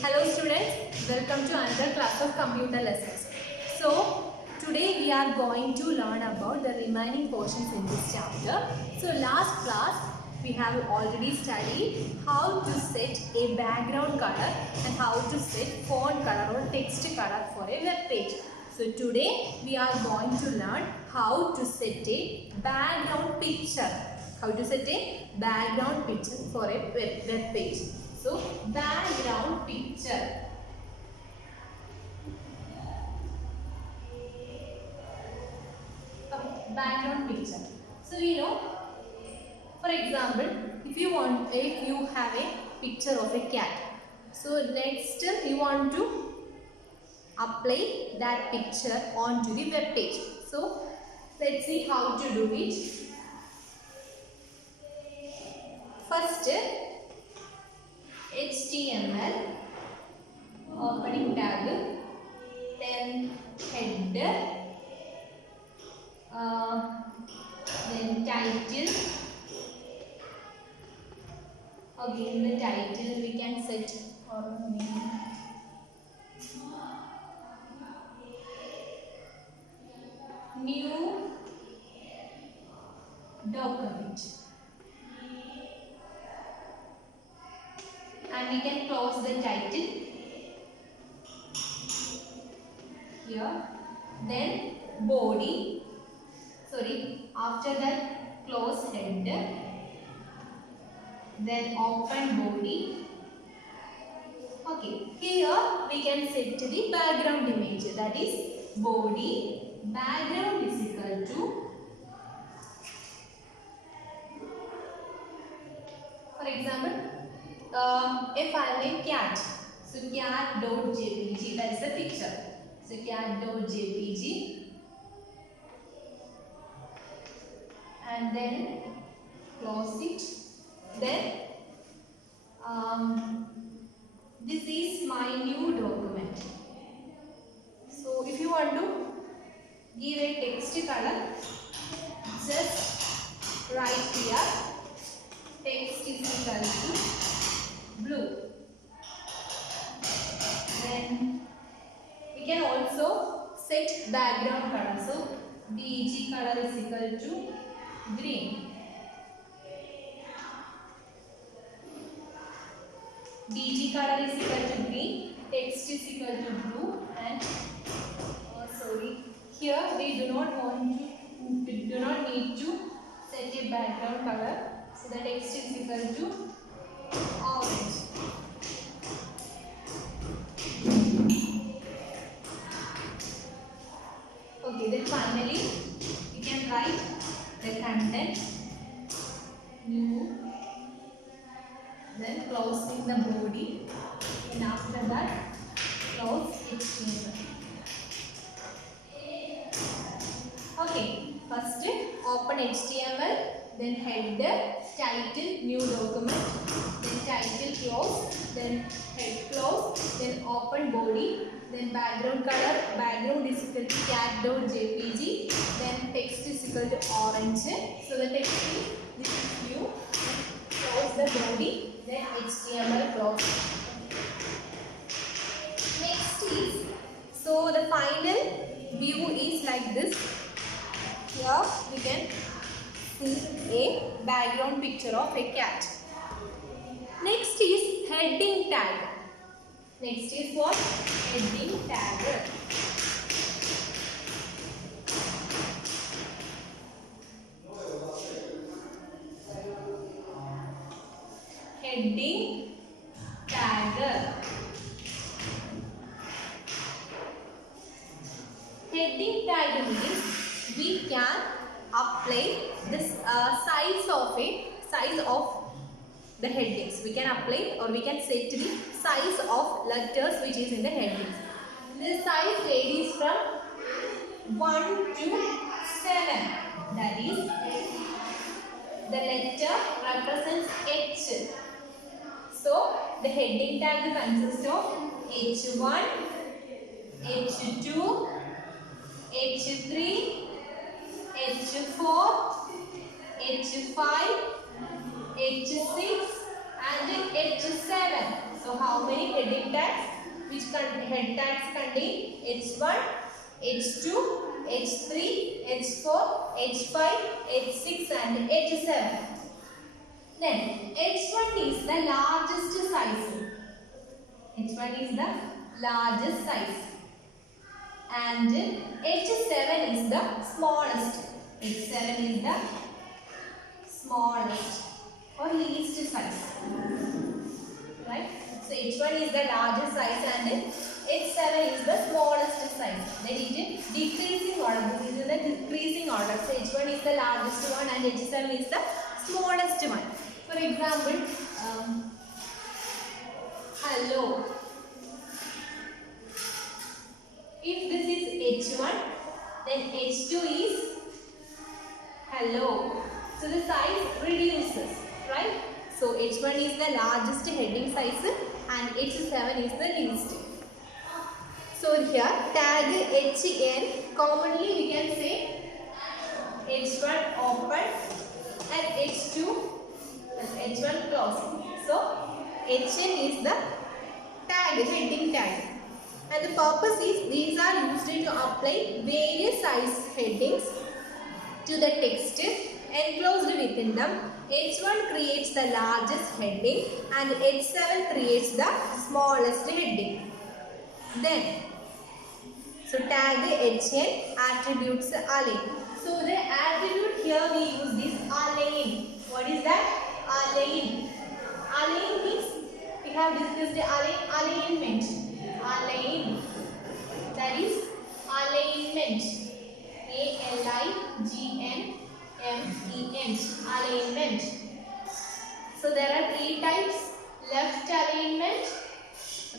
Hello students, welcome to another class of computer lessons. So today we are going to learn about the remaining portions in this chapter. So last class we have already studied how to set a background color and how to set font color or text color for a web page. So today we are going to learn how to set a background picture. How to set a background picture for a web page. So background picture. Background picture. So we know, for example, if you have a picture of a cat. So next you want to apply that picture onto the web page. So let's see how to do it. First, HTML opening tag, then header, then title. Again the title we can set or name. New document. And we can close the title here. Then body. After that close header. Then open body. Okay, here we can set the background image, that is body background is equal to, for example, a file name cat. So cat.jpg, that is the picture. So cat.jpg, and then close it. Then this is my new document. So if you want to give a text color, just write here text is equal to blue. Then we can also set background color. So bg color is equal to green. bg color is equal to green, text is equal to blue, and here we do not need to set a background color. So the text is equal to orange. Okay, then finally we can write the content new, then closing the body, and after that close HTML. Okay, first open HTML, then header, title, new document, then title close, then head close, then open body, then background color, background is equal to cat.jpg, then text is equal to orange. So the text is this is new, close the body, then HTML close. Next is, so the final view is like this. Here we can see a background picture of a cat. Next is heading tag. Next is what? Heading tag. Heading tag. Heading tag means we can apply this size of the headings. We can apply or we can set the size of letters which is in the headings. This size varies from 1 to 7. That is, the letter represents H. So the heading tag consists of H1, H2, H3, H4, H5, H6 and H7. So So how many heading tags? Which head tags contain H1, H2, H3, H4, H5, H6 and H7. Then H1 is the largest size. H1 is the largest size. And H7 is the smallest. H7 is the smallest or least size. Right? So H1 is the largest size and H7 is the smallest size. Then it is decreasing order. This is the decreasing order. So H1 is the largest one and H7 is the smallest one. For example, hello. If this is H1, then H2 is hello. So the size reduces, right? So H1 is the largest heading size and H7 is the least. So here tag HN, commonly we can say H1 open and H1 closed. So HN is the tag, heading tag. And the purpose is these are used to apply various size headings to the text enclosed within them. H1 creates the largest heading and H7 creates the smallest heading. Then, so tag HN attributes align. So the attribute here we use this align. What is that? Align. Align means we have discussed alignment. Align. That is alignment. ALIGNMENT. Alignment. So there are three types: left alignment,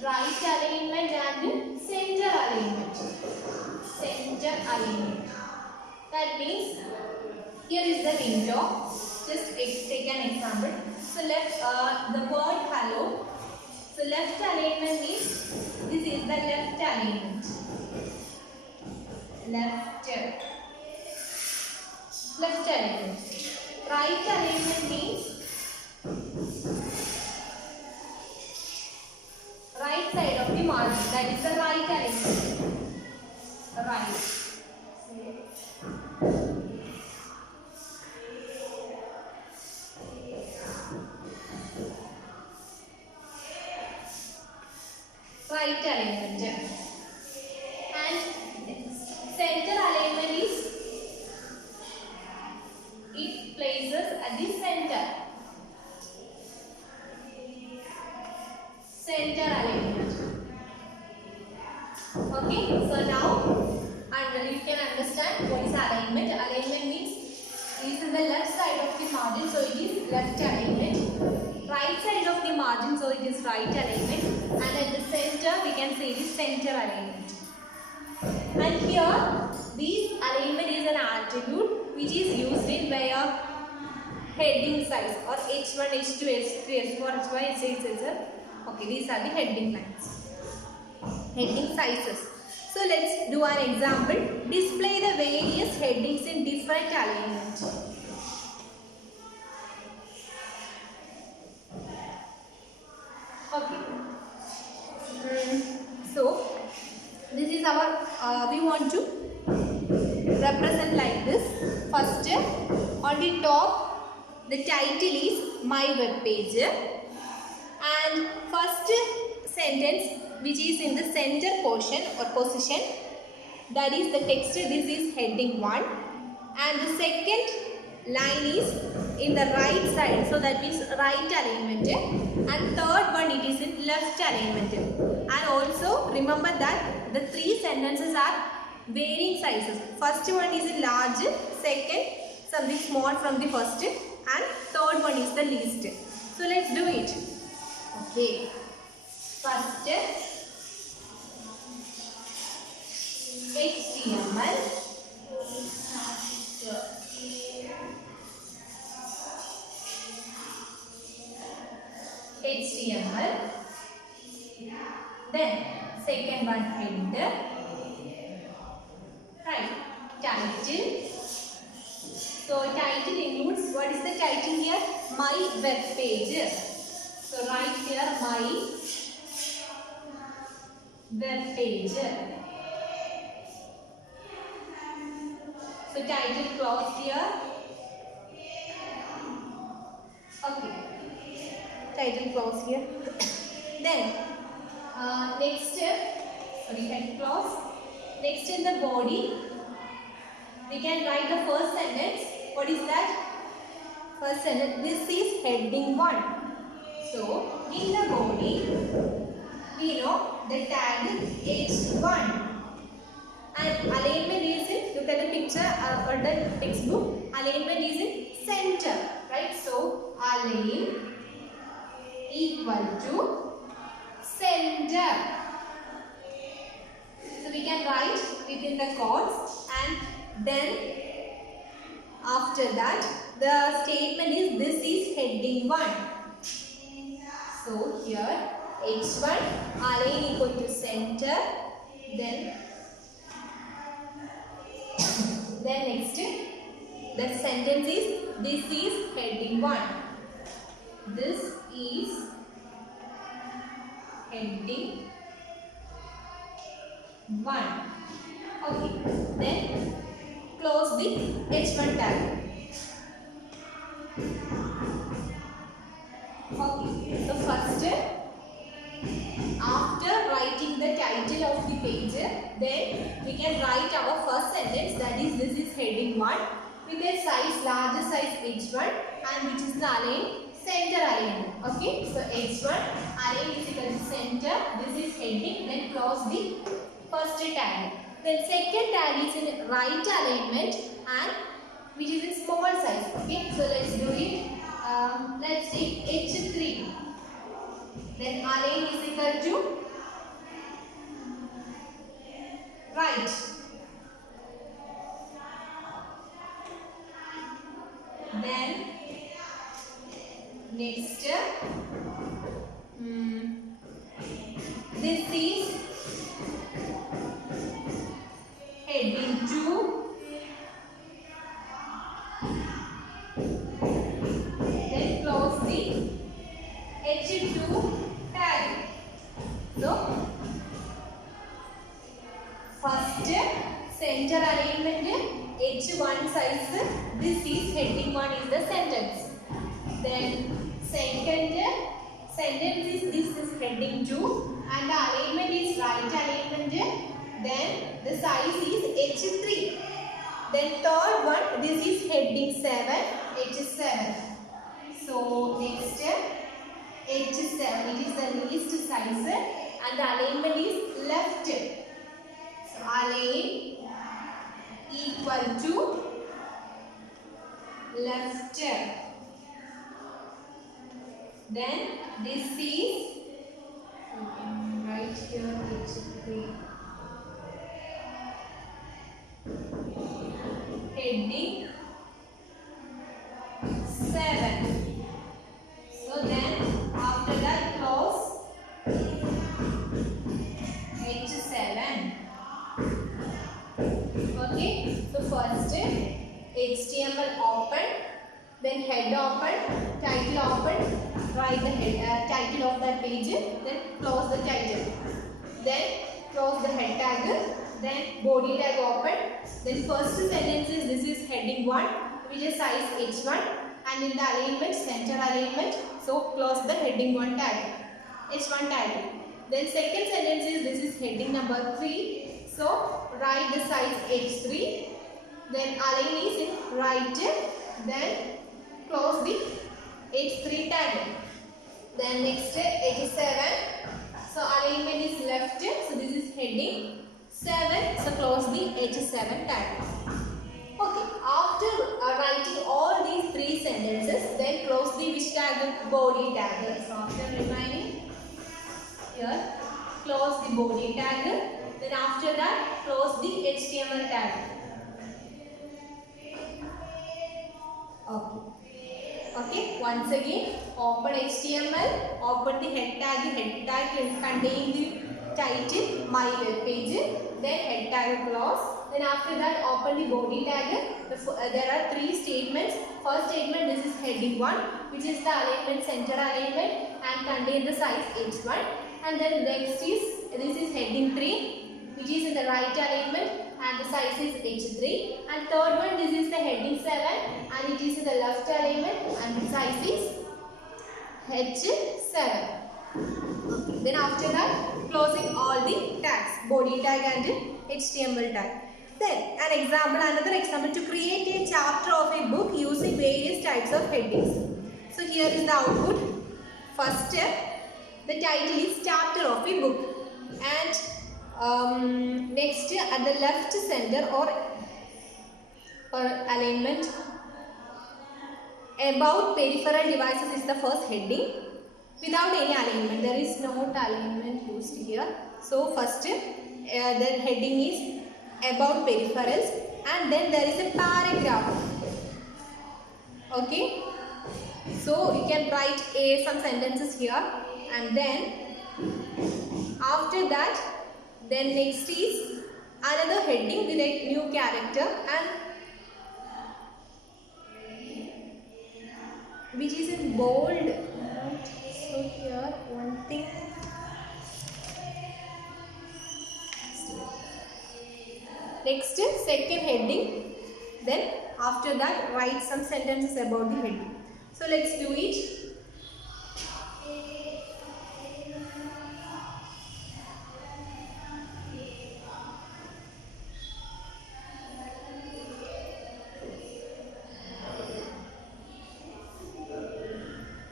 right alignment and center alignment. Center alignment. That means here is the window. Just take an example. So left the word hello. So left alignment means this is the left alignment. Left alignment. Right alignment means right side of the margin. That is the right alignment. Right. Right alignment. And center alignment is it places at the center. Center alignment. Okay, so now and you can understand what is alignment. Alignment means it is in the left side of the margin, so it is left alignment. Right side of the margin, so it is right alignment. And at the center, we can say it is center alignment. And here, this alignment is an attribute which is used in where heading size or H1, H2, H3, H4, H5, H6, etc. Okay, these are the heading lines. Heading sizes. So let's do an example. Display the various headings in different alignment. Okay. So this is our we want to represent like this. First, on the top, the title is my web page, and first sentence which is in the center portion or position, that is the text. This is heading 1, and the second line is in the right side, so that means right alignment, and third one it is in left alignment. And also remember that the three sentences are varying sizes. First one is in large, second something small from the first, and third one is the least. So let's do it. Okay. First, HTML. HTML. Then second one header. Right. Title. So title includes, what is the title here? My web page. So write here my web page. So title clause here. Okay. Title clause here. Then next head clause. Next in the body, we can write the first sentence. What is that? First sentence. This is heading 1. So in the body, we know the tag H1. And alignment is in, look at the picture or the textbook, alignment is in center, right? So align equal to center. So we can write within the quotes, and then after that the statement is this is heading 1. So here H1 align equal to center, then next the sentence is this is heading 1. This is heading 1. Okay. Then close the H1 tag. Okay. So first, after writing the title of the page, then we can write our first sentence, that is this is heading 1 with a size larger size H1 and which is the center alignment. Okay, so H1 align is equal to center, this is heading, then close the first tag. Then second tag is in right alignment and which is in small size. Okay, so let's do it. Let's take H3. Then align is equal to right. Then next, this is heading 2. Then close the H2 tag. So first center alignment H1 size, this is heading 1 is the sentence. Then second sentence is this is heading 2 and the alignment is right alignment. Then the size is H3. Then third one, this is heading 7, H7. So next H7, it is the least size and the alignment is left. So align equal to left. Then this is right here H3. Heading 7. So then after that close H7. Okay, so first HTML open, then head open, title open, write the head, title of that page, then close the title, then close the head tag, then body tag open, then first sentence is this is heading 1 which is size H1 and in the alignment center alignment, so close the heading 1 tag, H1 tag. Then second sentence is this is heading number 3, so write the size H3, then align is in right, then close the H3 tag. Then next H7, so alignment is left, so this is heading 7, so close the H7 tag. Okay, after writing all these 3 sentences, then close the which tag? Body tag. So after remaining here, close the body tag, then after that close the HTML tag. Okay, once again open HTML, open the head tag containing the title my web page, then head tag close, then after that open the body tag. There are 3 statements. First statement, this is heading 1 which is the alignment center alignment and contain the size H1, And then next is, this is heading 3, which is in the right alignment and the size is H3. And third one, this is the heading 7 and it is in the left alignment and the size is H7. Okay. Then after that, closing all the tags, body tag and HTML tag. Then another example, to create a chapter of a book using various types of headings. So here is the output. First step, the title is chapter of a book, and next at the left center or alignment, about peripheral devices is the first heading without any alignment. There is no alignment used here. So first the heading is about peripherals, and then there is a paragraph. Okay, so you can write some sentences here, and then after that, then next is another heading with a new character, and which is in bold. So here one thing, next second heading, then after that write some sentences about the heading. So let's do it.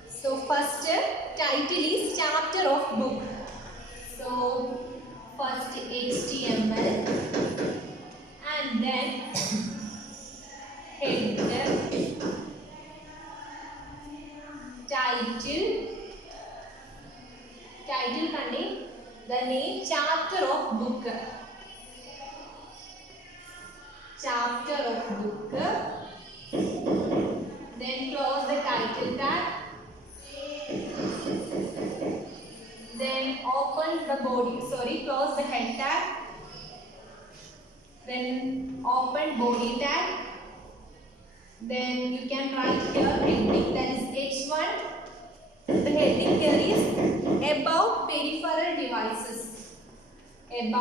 So first title is chapter of book. So first HTML and then header, title contain the name chapter of book, then close the title tag, then open the body, close the head tag, then open body tag, then you can write here heading, that is H1. The heading here is about peripheral devices, then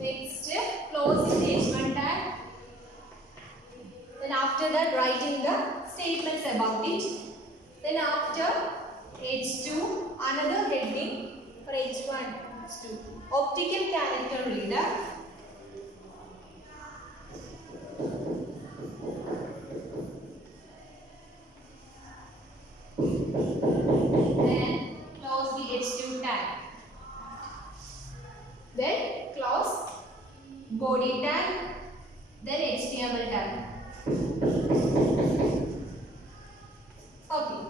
next close the H1 tag, then after that writing the statements about it, then after H2 another heading for H1, H2, optical character reader, then close the H2 tag, then close body tag, then HTML tag. Okay.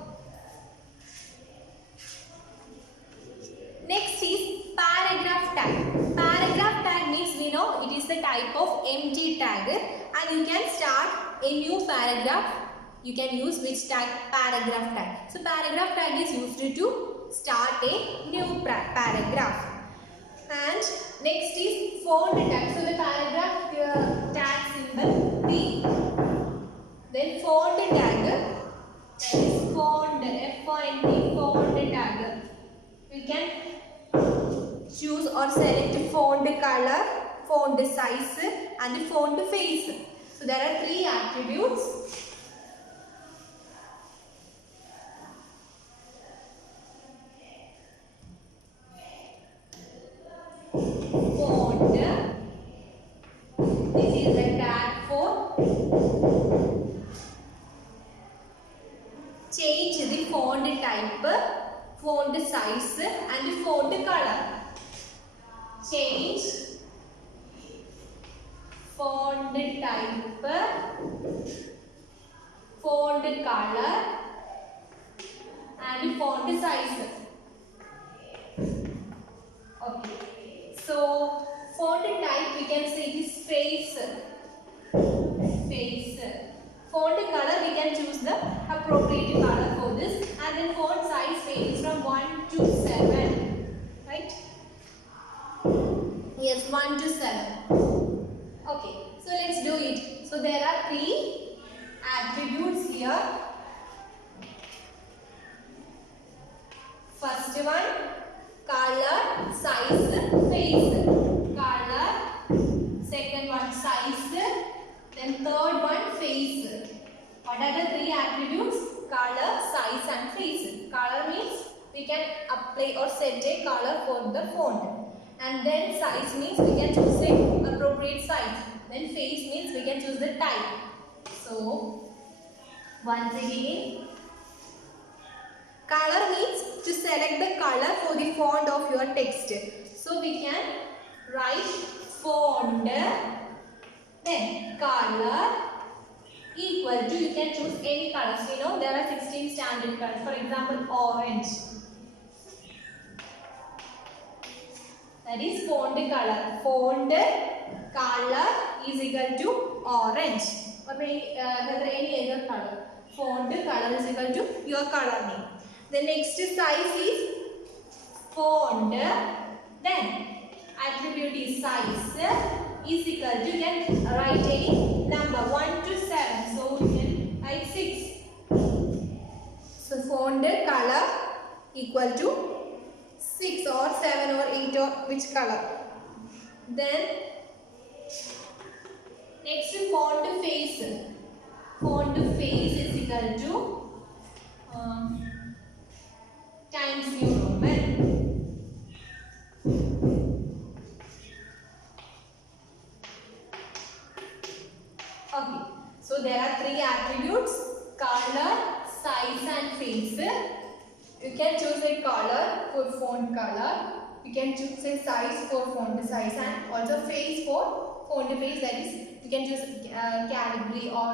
Next is paragraph tag. Paragraph tag means we know it is the type of empty tag, and you can start a new paragraph. You can use which tag? Paragraph tag. So paragraph tag is used to start a new paragraph. And next is font tag. So the paragraph tag symbol T. Then font tag, that is font, F-O-N-T, font tag. We can choose or select font color, font size and the font face. So there are 3 attributes. Font, this is the tag for change the font type, font size and font color. Change font type, font color and font size. Okay. So font type we can say it is face. Font color we can choose the appropriate color for this, and then font size varies from 1 to 7, right? Yes, 1 to 7. Okay, so let's do it. So there are three attributes here. First one, color, size, face. Color. Second one, size. Then third one, face. What are the three attributes? Color, size and face. Color means we can apply or set a color for the font. And then size means we can choose a appropriate size. Then face means we can choose the type. So, once again, color means to select the color for the font of your text. So, we can write font, then color equal to, you can choose any colors. We know there are 16 standard colors. For example, orange. That is font color. Font color is equal to orange. Or any other color. Font color is equal to your color name. The next size is font. Then attribute is size is equal to, you can write any number 1 to 7. So you can write 6. So font color equal to 6 or 7 or 8 or which color. Then next font face. Font face is equal to Times New Roman. Okay, so there are three attributes: color, size and face. You can choose a color for font color. You can choose a size for font size and also face for font face. That is, you can choose calligraphy or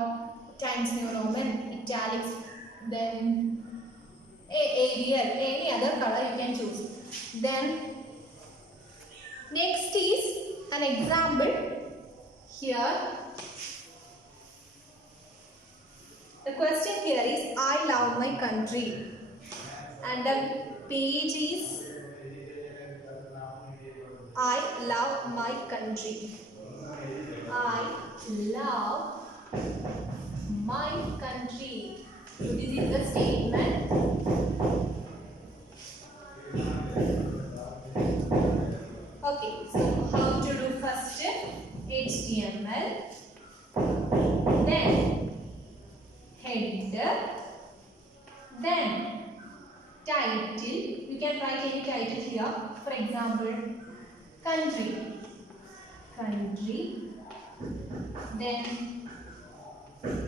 Times New Roman, italics, then Arial, any other color you can choose. Then next is an example here. The question here is, I love my country. And the page is, I love my country. I love my country. So this is the statement. Okay, so how to do first? HTML. Then header. Then title. You can write any title here. For example, country. Country. Then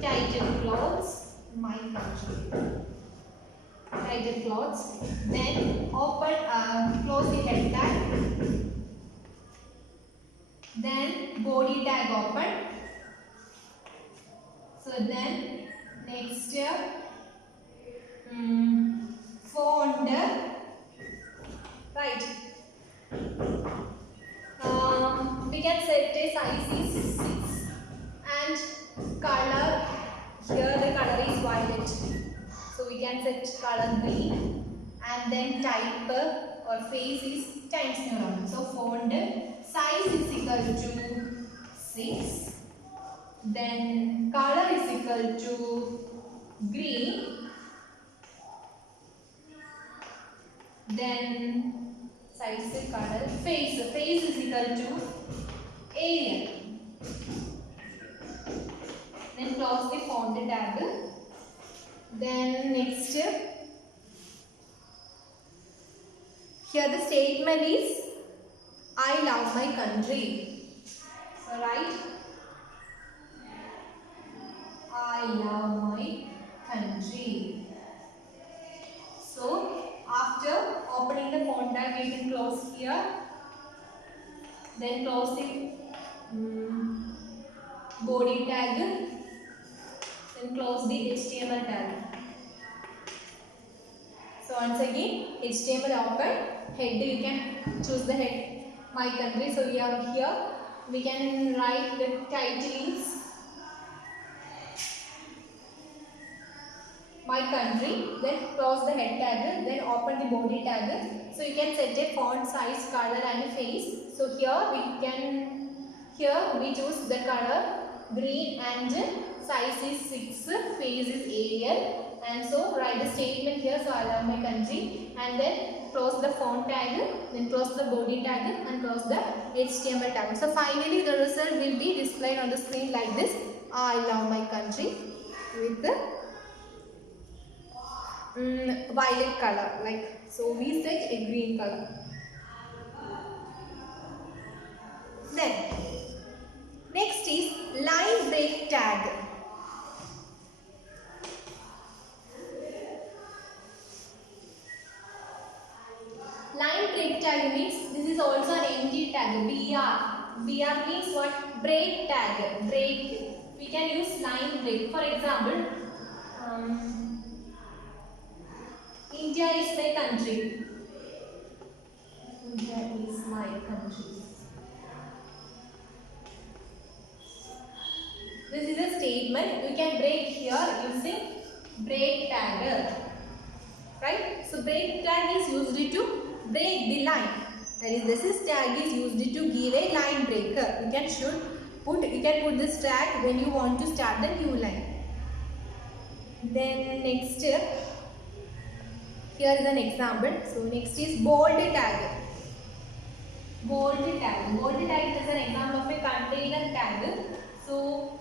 title clothes. My country. Title clothes. Then open, close the head tag. Then body tag open. So then next font, right. We can set a size is 6 and color, here the color is violet. So we can set color green and then type or face is Times New Roman. So font size is equal to 6. Then color is equal to green. Then size color face is equal to Arial. Then close the font tag. Then next, here the statement is, I love my country. So write, I love my country. So after opening the font tag, you can close here. Then close the body tag. Then close the HTML tag. So once again, HTML open. Head, you can choose the head, my country. So we are here. We can write the title is my country. Then close the head tag. Then open the body tag. So you can set a font size, color and face. So here we can Here we choose the color green and size is 6, face is Arial, and so write the statement here. So I love my country, and then close the font tag, then close the body tag, and close the HTML tag. So finally the result will be displayed on the screen like this. I love my country with the violet color, like so we set a green color. Then next is line break tag. Line break tag means this is also an empty tag. BR. BR means what? Break tag. Break. We can use line break. For example, India is my country. India is my country. This is a statement. We can break here using break tag. Right? So break tag is used to break the line. That is, this tag is used to give a line breaker. You can put this tag when you want to start the new line. Then next, here is an example. So next is bold tag. Bold tag. Bold tag is an example of a container tag. So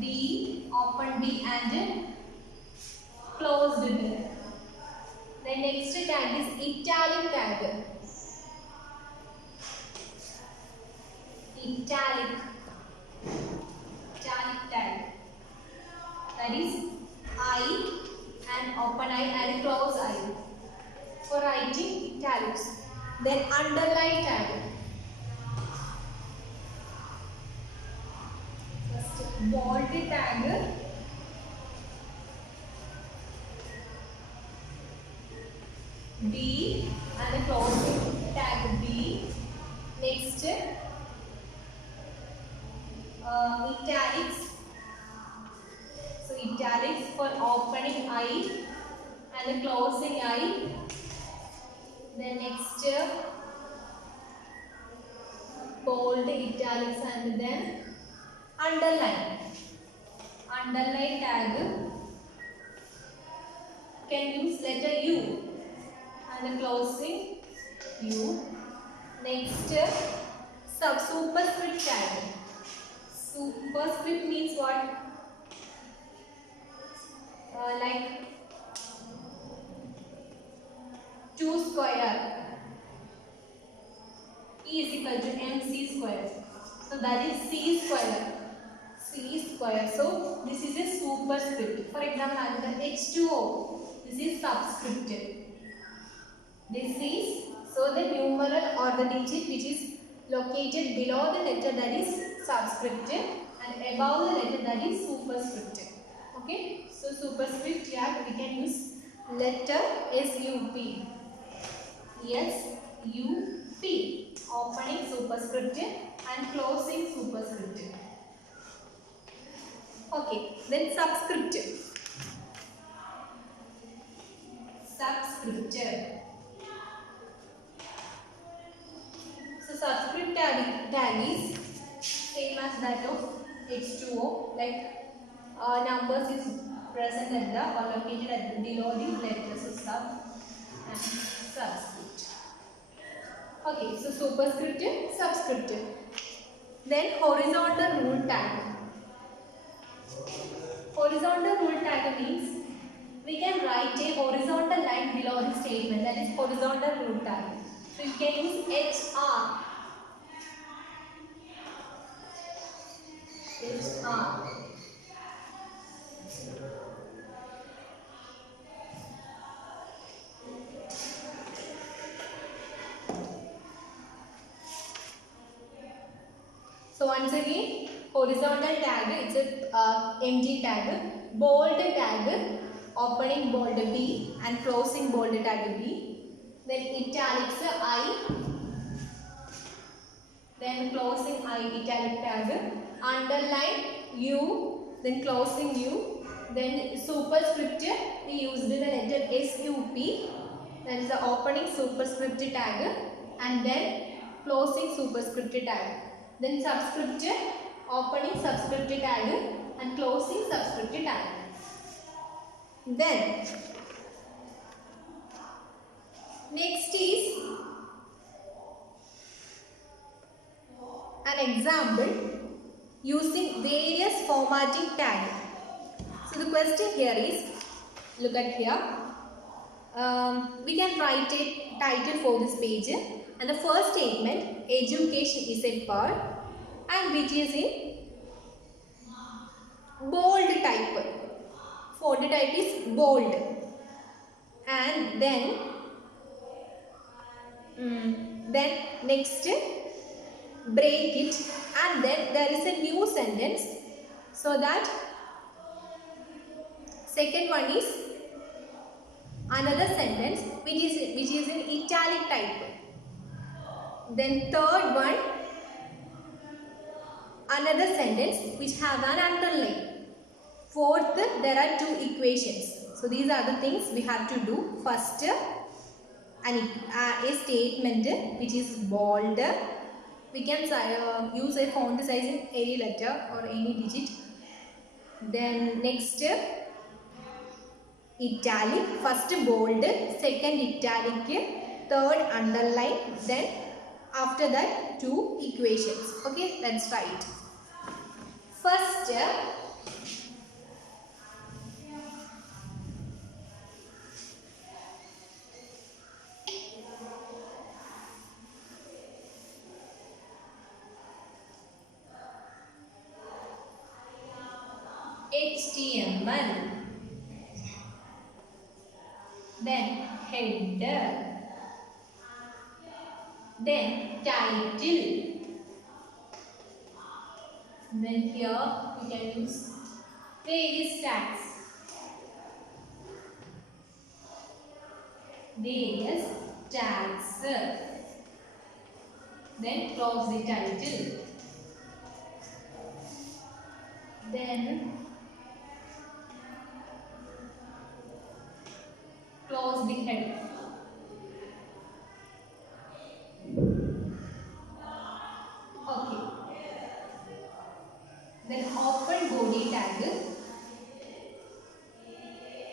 B, open B and closed B. The next tag is italic tag. Italic tag. That is I and open I and close I for writing italics. Then underline tag. First bold tag. B and a closing tag B. Next, italics. So italics for opening I and a closing I. Then next, bold italics and then underline. Underline tag. Can use letter U. And closing U. Next, superscript tag. Superscript means what? Like 2 square. E is equal to MC square. So that is C square. C square. So this is a superscript. For example, under H2O. This is subscript. This is, so the numeral or the digit which is located below the letter, that is subscript, and above the letter, that is superscript. Okay, so superscript here we can use letter SUP. SUP. Opening superscript and closing superscript. Okay, then subscript. Subscript. So subscript tag is same as that of H2O, like numbers is present at the or located at below the letters, so sub and subscript. Okay, so superscript, subscript. Then horizontal rule tag. Horizontal rule tag means we can write a horizontal line below the statement, that is horizontal rule tag. So you can use HR. HR. So once again, horizontal tag, it's a empty tag. Bold tag, opening bold B and closing bold tag B. Then italics I, then closing I, italic tag. Underline U, then closing U. Then superscript, we used the letter SUP, that is the opening superscript tag, and then closing superscript tag. then subscript, opening subscript tag and closing subscript tag. Then next is an example using various formatting tag. So the question here is, look at here, we can write a title for this page, and the first statement, education is a part, and which is in bold type. Font type is bold, and then next break it, and then there is a new sentence, so that second one is another sentence which is in italic type. Then third one, another sentence which have an underline. Fourth, there are two equations. So these are the things we have to do. First, a statement which is bold. We can use a font size in any letter or any digit. Then next, italic. First bold, second italic, third underline. Then after that, two equations. Okay, let's try it. First, HTML, then header, then title, then here we can use various tags, then close the title, then close the head. Okay. Then open body tag.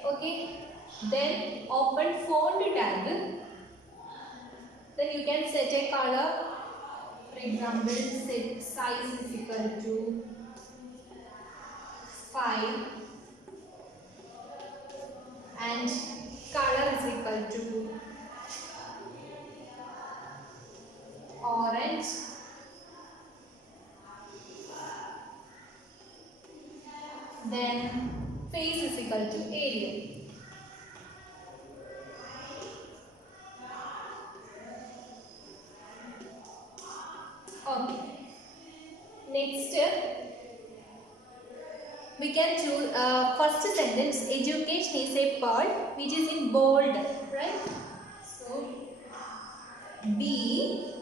Okay. Then open font tag. Then you can set a color. For example, set size is equal to 5 and color is equal to orange, then face is equal to Arial. Okay. Next, we can choose first sentence, education is a part, which is in bold, right? So be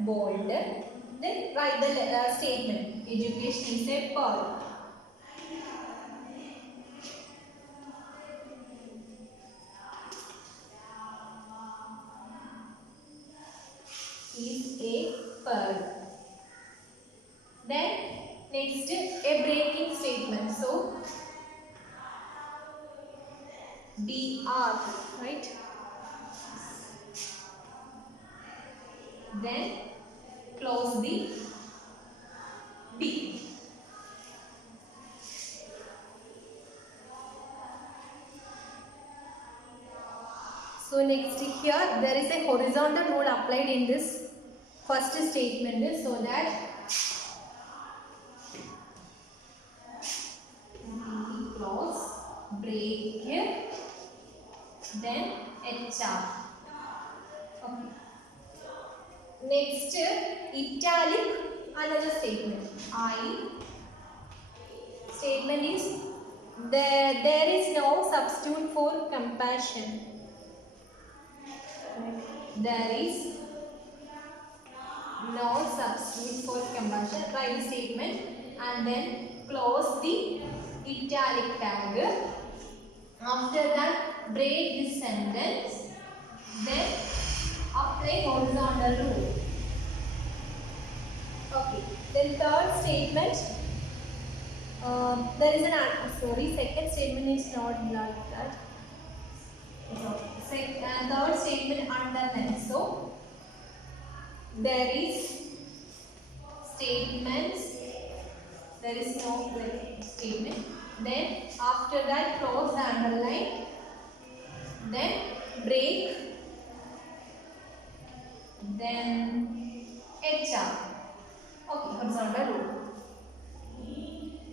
bold, then write the statement, education is a part. Is a pearl. Then next, a breaking statement. So BR, right? Then close the B. So next here there is a horizontal rule applied in this first statement, so that close, break, then HR. Okay. Next, italic, another statement. Statement is there is no substitute for compassion. There is no substitute for compassion. Write the statement and then close the italic tag. After that, break this sentence. Then apply horizontal rule. Okay. Then third statement. There is an second statement is not like that. Third statement underlined. So there is statements. There is no statement. Then after that close the underline. Then break. Then HR. Okay, horizontal rule.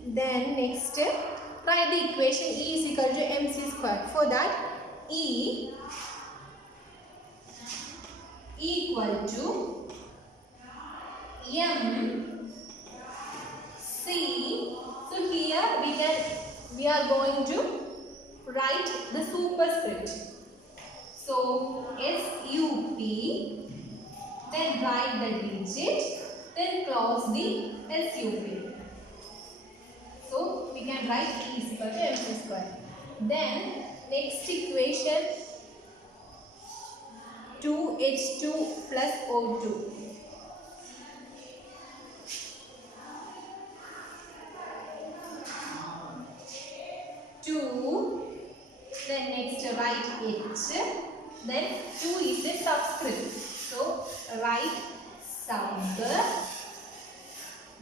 Then next, write the equation E is equal to mc square. For that, E equal to m c. So here we are going to write the superscript. So SUP, then write the digit, then close the SUP. So we can write E is equal to mc square. Then next equation 2H2 plus O2. Then next write H. Then 2 is a subscript. So write sub.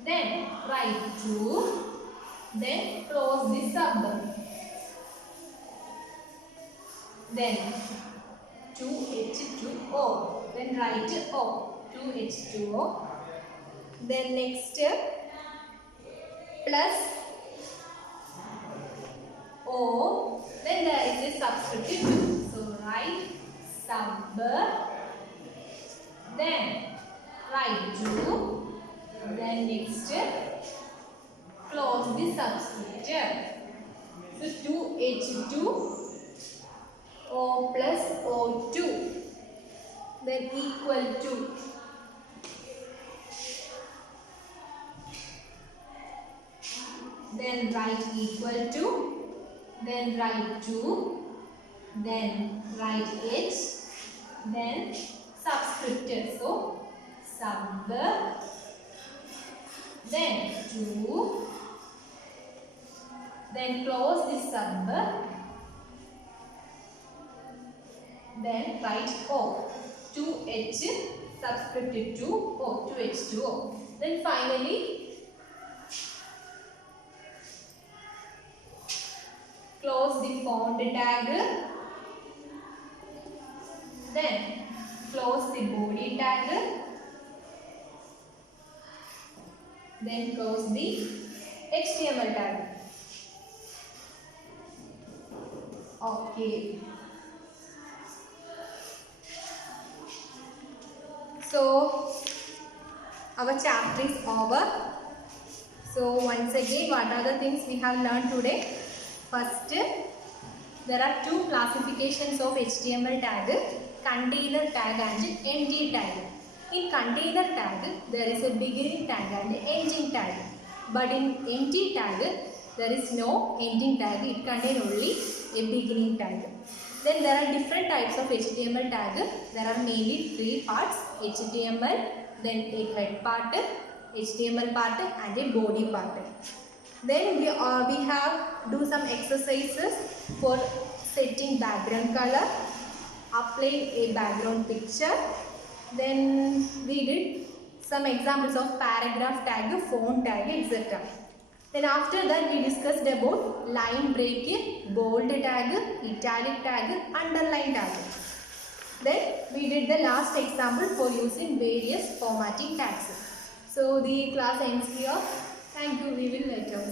Then write 2. Then close the sub. Then 2H2O. Then write O. 2H2O. Then next plus O. Then there is a subscript 2. So write sub. Then write 2. Then next close the subscript. So 2H2 O plus O2. Then equal to then write equal to, then write 2, then write H, then subscript. So sub, then 2, then close the sub, then write O. 2H subscript 2O, 2H2O. Then finally close the font tag. Then close the body tag. Then close the HTML tag. Okay. So our chapter is over. So once again, what are the things we have learned today? First, there are two classifications of HTML tag, container tag and ng tag. In container tag, there is a beginning tag and ending tag. But in ng tag, there is no ending tag. It contains only a beginning tag. Then there are different types of HTML tag. There are mainly three parts: HTML, then a head part, HTML part, and a body part. Then we have do some exercises for setting background color, applying a background picture. Then we did some examples of paragraph tag, font tag, etc. Then after that we discussed about line break, bold tag, italic tag, underline tag. Then we did the last example for using various formatting tags. So the class ends here. Thank you. We will later.